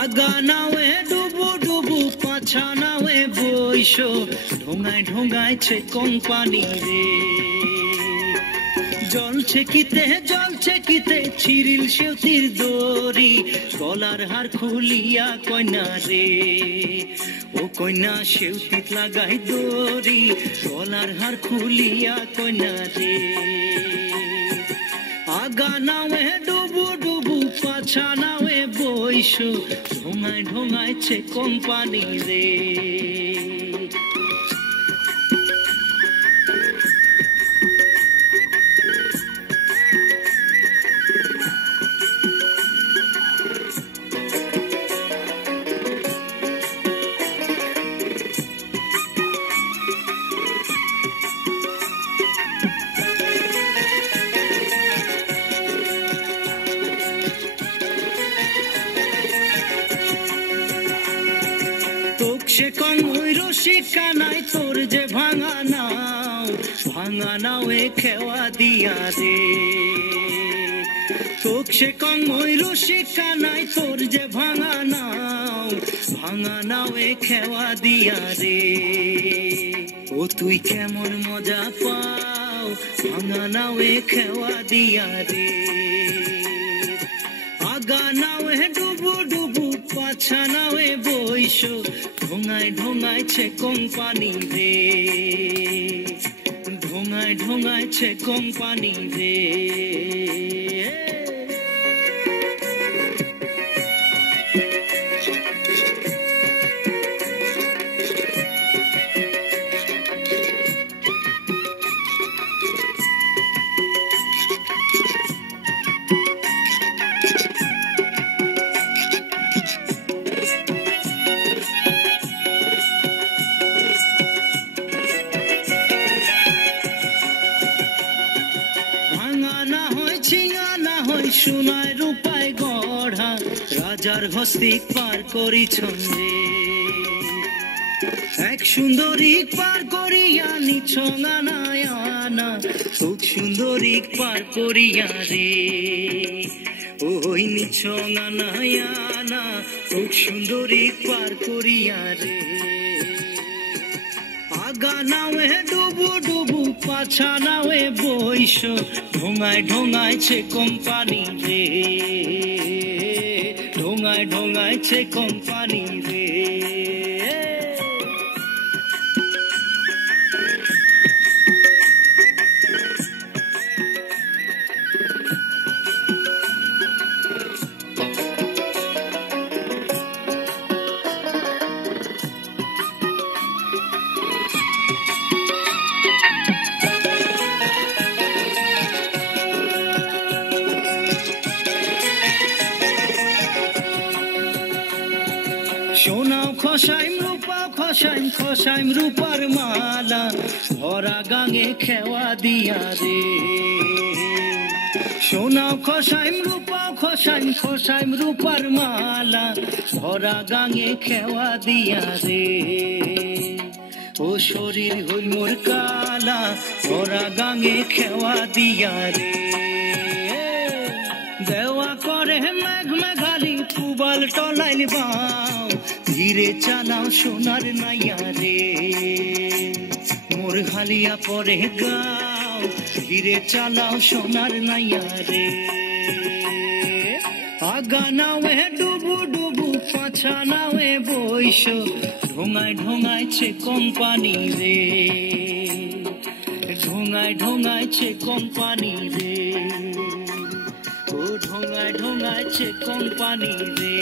আগানাওয়ে ডুবু ডুবু পাছানাওয়ে বইসো ঢোঙায় ঢোঙাইছে কোম্পানি রে জলছে কিতে ছিরিল সেউতির দড়ি গলার হার খুলিয়া কইনা রে ও কইনা সেউতিত লাগাই দড়ি গলার হার খুলিয়া কইনা রে আগানাওয়ে ডুবু ডুবু পাছানাওয়ে বইসো ঢোঙায় ঢোঙাইছে কোম্পানি রে সে কং ওই রশি কানাই তোর যে ভাঙা নাও এ খেওয়া দিয়া রে তোক সে কং ওই রশি কানাই তোর যে ভাঙা নাও এ খেওয়া দিয়া রে ও তুই কেমন মজা পাও ভাঙা নাও এ খেওয়া দিয়া রে আগা নাও এ ডুবু ডুবু পাছা নাও এ বইসো ঢোঙায় ঢোঙাইছে কোম্পানি রে ঢোঙায় ঢোঙাইছে কোম্পানি রে সোনায় রূপায় গড়া রাজার হস্তি পার করিছন রে এক সুন্দরী পার করিয়া নিছঙানায়ানা খুব সুন্দরী পার করিয়া রে ওই নিছঙানায়ানা খুব সুন্দরী পার করিয়া রে আগা নাওয়ে ডুবু ডুবু পাছা নাওয়ে বইসো ঢোঙায় ঢোঙাইছে কোম্পানি রে ঢোঙায় ঢোঙাইছে কোম্পানি রে সোনাও খসাইম রূপা খসাইম রূপার মালা ভরা গাঙে খেওয়া দিয়া রে সোনাও খসাইম রূপা খসাইম রূপার মালা ভরা গাঙে খেওয়া দিয়া রে ও শরীর হইল মোর কালা ভরা গাঙে খেওয়া দিয়া রে দেওয়া করে মেঘ মেঘালি পুবাল টলাইল বাও ধীরে চালাও সোনার নাইয়া রে মোর হালিয়া পরে গাও ধীরে চালাও সোনার নাইয়া রে আগা নাওয়ে ডুবু ডুবু পাছা নাওয়ে বইসো ঢোঙায় ঢোঙাইছে কোম্পানি রে ঢোঙায় ঢোঙাইছে কোম্পানি রে ও ঢোঙায় ঢোঙাইছে কোম্পানি রে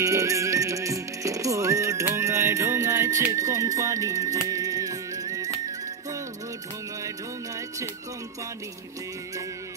ও ঢোঙায় ঢোঙাইছে কোম্পানি রে ও ঢোঙায় ঢোঙাইছে কোম্পানি রে